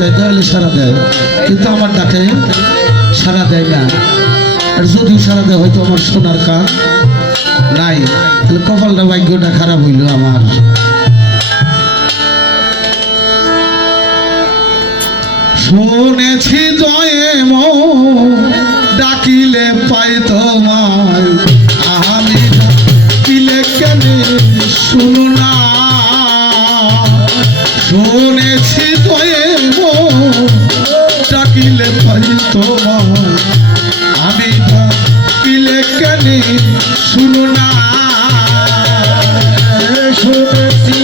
দেয়, তাহলে সারা দেয়। কিন্তু আমার ডাকে সারা দেয় না। আর যদি সারা দেয়, হয়তো আমার সোনার কাজ নাই। তাহলে কপালটা ভাগ্যটা খারাপ হইল আমার। শুনেছি জয় ডাকিলে পাই তোমায়। আমি ডাকিলে কেন শুনো না? শুনেছি জয়ে পিলে পারি তোমার। আমি পিলে কেন শুনো না। শুনেছি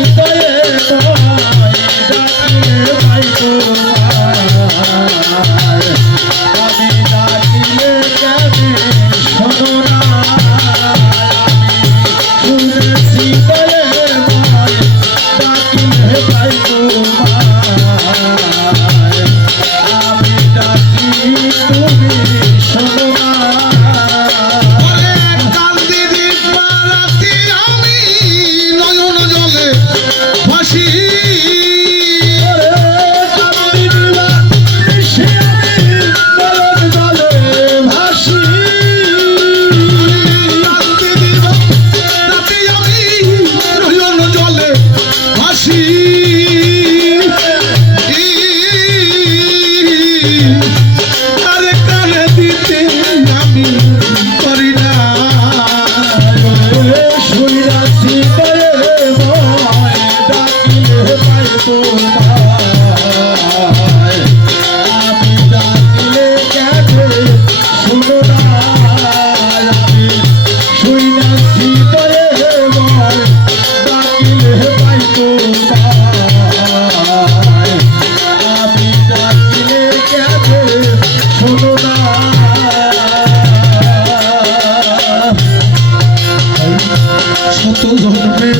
শত জন্মে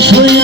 শরীর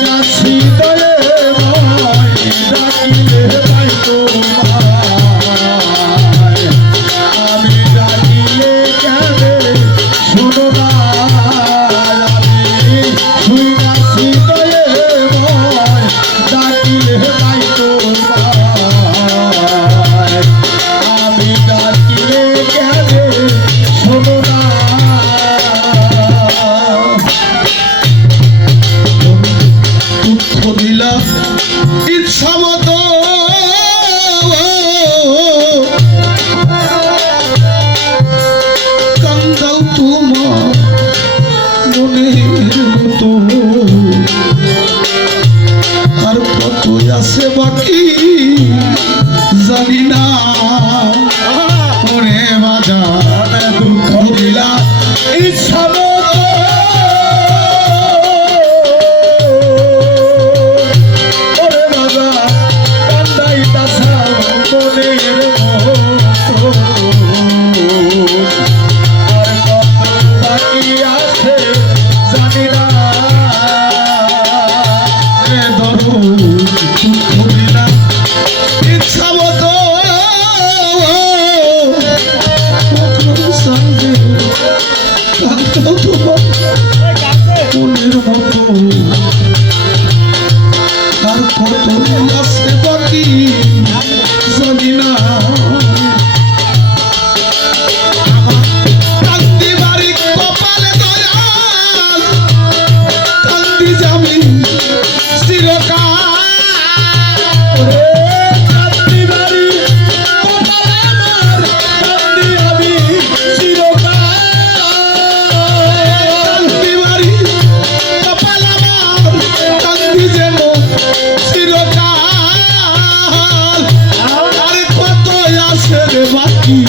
বাকি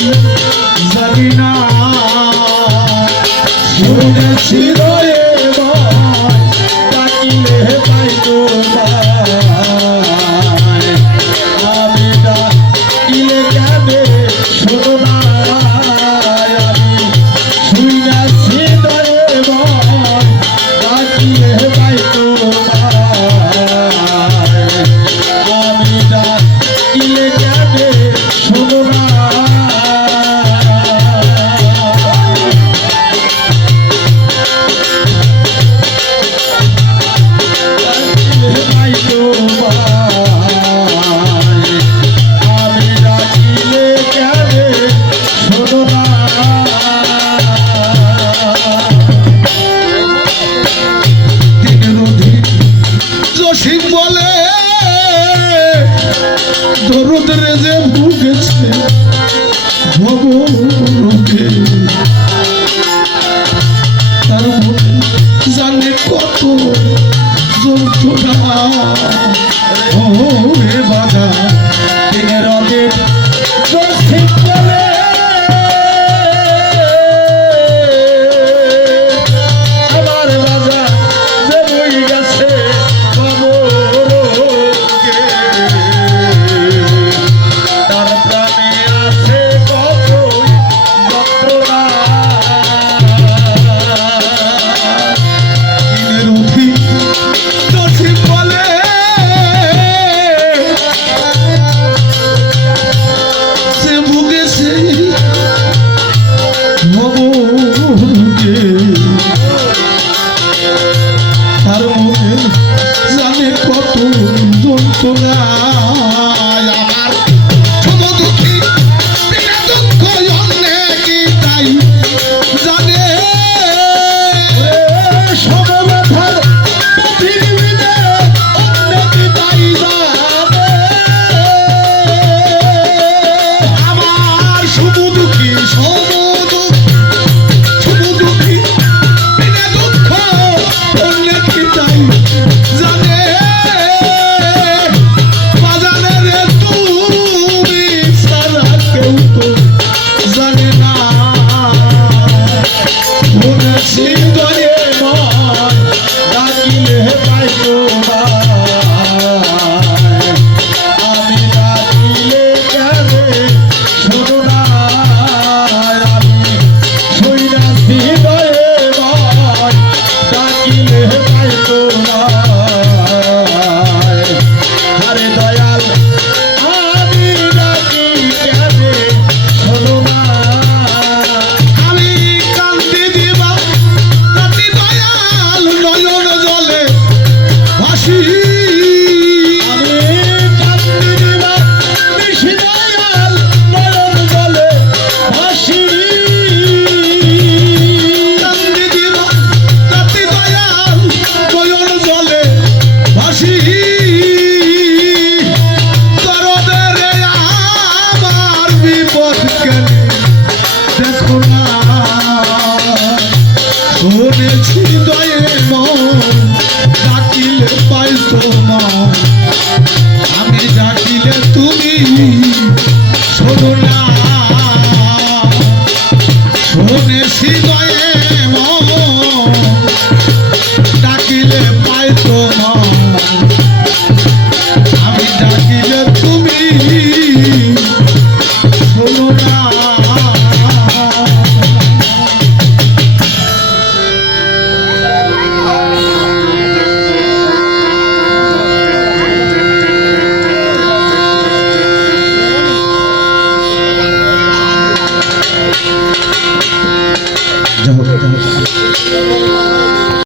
জানি না। শুনেছিল ছোটা ও রে বাজার দিনে আসি। তরবেরে কেন আমি ডাকিলে তুমি শোনো না।